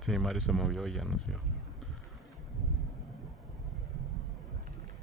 Sí, Mario se movió y ya nos vio.